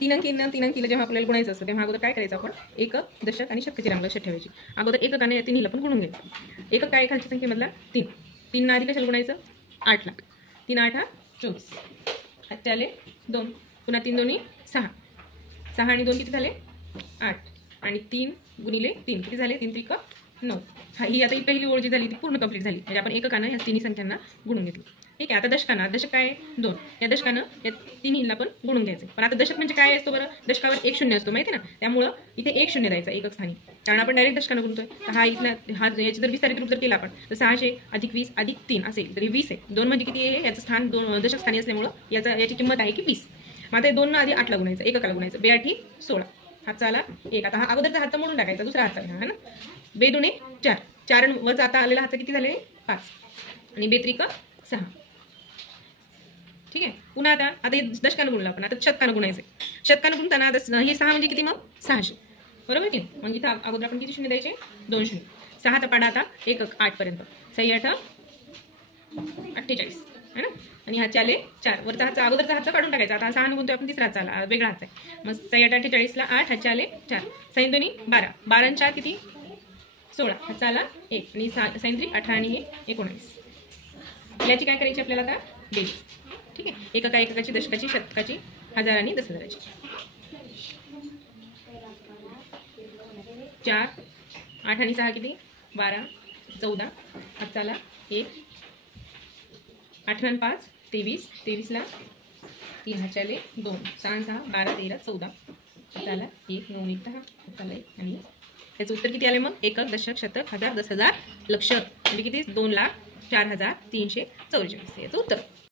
तीन अंकीला जेव्हा आपल्याला गुणायचं असतं तेव्हा अगोदर काय करायचं आपण एकक दशक आणि शतकाची रांग लक्षात ठेवायची. अगोदर एककाने तिन्हीला पण गुणून घ्यायचं. एकक काय खालच्या संख्येमधला 3. 3 आधी कशाला गुणायचं 8ला. 3 8 24. हातचे आले 2. पुन्हा 3 2 6. 6 आणि 2 किती झाले 8. आणि 3 गुणिले 3 किती झाले 3 त्रिक 9. ही आता ही पहिली ओळ जी झाली ती पूर्ण कंप्लीट झाली. म्हणजे आपण एककानं या तिन्ही संख्यांना गुणून घेतली. ठीक आहे. आता दशकानं दशक काय 2. या दशकानं या तिन्हीला पण गुणून घ्यायचं. पण आता दशक म्हणजे काय असतो बरं दशकावर 1 0 असतो माहिती ना. त्यामुळं इथे 1 0 द्यायचा एकक स्थानी. कारण आपण डायरेक्ट दशकानं गुणतोय. तर हा इथला याची जर विस्तारित रूप जर केला आपण तर 600 अधिक 20 अधिक 3 असेल तरी 20 आहे. 2 म्हणजे किती आहे याचं स्थान 2 दशक स्थानी असल्यामुळं याची किंमत आहे की 20. मग आता 2 आधी 8ला गुणायचं एककाला गुणायचं. 2 8 16. हातचा आला 1. आता हा अगोदरचा हातचा मोडून टाकायचा दुसरा हातचा घ्या है ना. 2 2 4. 4 वरचा आता आलेला हातचा किती झाले 5. आणि 2 त्रिक 6. ठीक आहे. पुन्हा आता दशकानं गुणलं आपण. आता शतकानं गुणायचं. शतकानं गुणताना हे 6 म्हणजे किती मग 600 बरोबर की. मग इथं अगोदर आपण किती शून्य द्यायचे 2 शून्य. 6चा पाडा आता एकक 8 पर्यंत 6 8 48 है ना. आणि हातचे आले 4. वरचा हातचा अगोदरचा हातचा काढून टाकायचा. आता 6 गुणतोय आपण तिसरा हातचा आला वेगळा हात आहे. मग 6 8 48ला 8 हातचे आले 4. 6 2 12. 12 आणि 4 किती 16. हातचा आला 1 आणि 6 3 18 आणि हे 19. याची काय करायची आपल्याला आता बेरीज. ठीक आहे. एककाची दशकाची शतकाची हजार आणि 10,000ची. 4 8 आणि 6 किती 12 14. हातचा आला 1. 8 आणि 5 23. 23ला 3 हातचे आले 2. 6 आणि 6 12 13 14. हातचा आला 1 9 1 10. हातचा आला 1 आणि याचं उत्तर किती आले मग एकक दशक शतक हजार 10,000 लक्ष म्हणजे किती 2,04,344 याचं उत्तर.